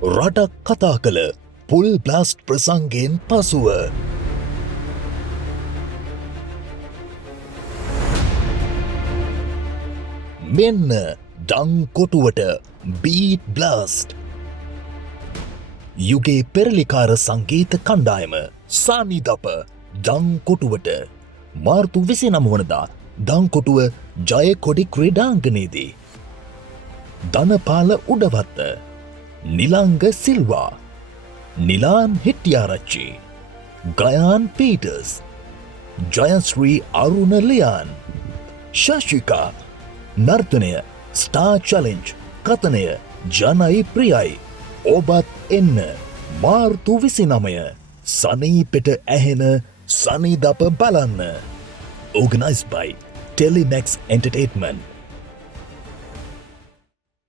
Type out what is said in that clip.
රටක් කතා කළ පුල් බ්ලාස්ට් ප්‍රසංගයෙන් පසුව මෙන්න ඩං කොටුවට බීට් බ්ලාස්ට් යුගේ පෙරලිකාර සංගීත කණ්ඩායම සානිදප ඩං කොටුවට මාර්තු 29 වනදා ඩංකොටුව ජයකොඩි ක්‍රීඩාංගණයේදී ධනපාල උඩවත්ත නිලංග සිල්වා නිලාන් හෙට්ටිආරච්චි ගයාන් පීටර්ස් ජයශ්‍රී අරුණ ලියාන් ශශිකා නර්තනය ස්ටාර් චැලෙන්ජ් කතනය ජනයි ප්‍රියයි ඔබත් එන්න මාර්තු 29 සනීපෙට ඇහෙන සනිදප බලන්න. Organised by Telemax Entertainment.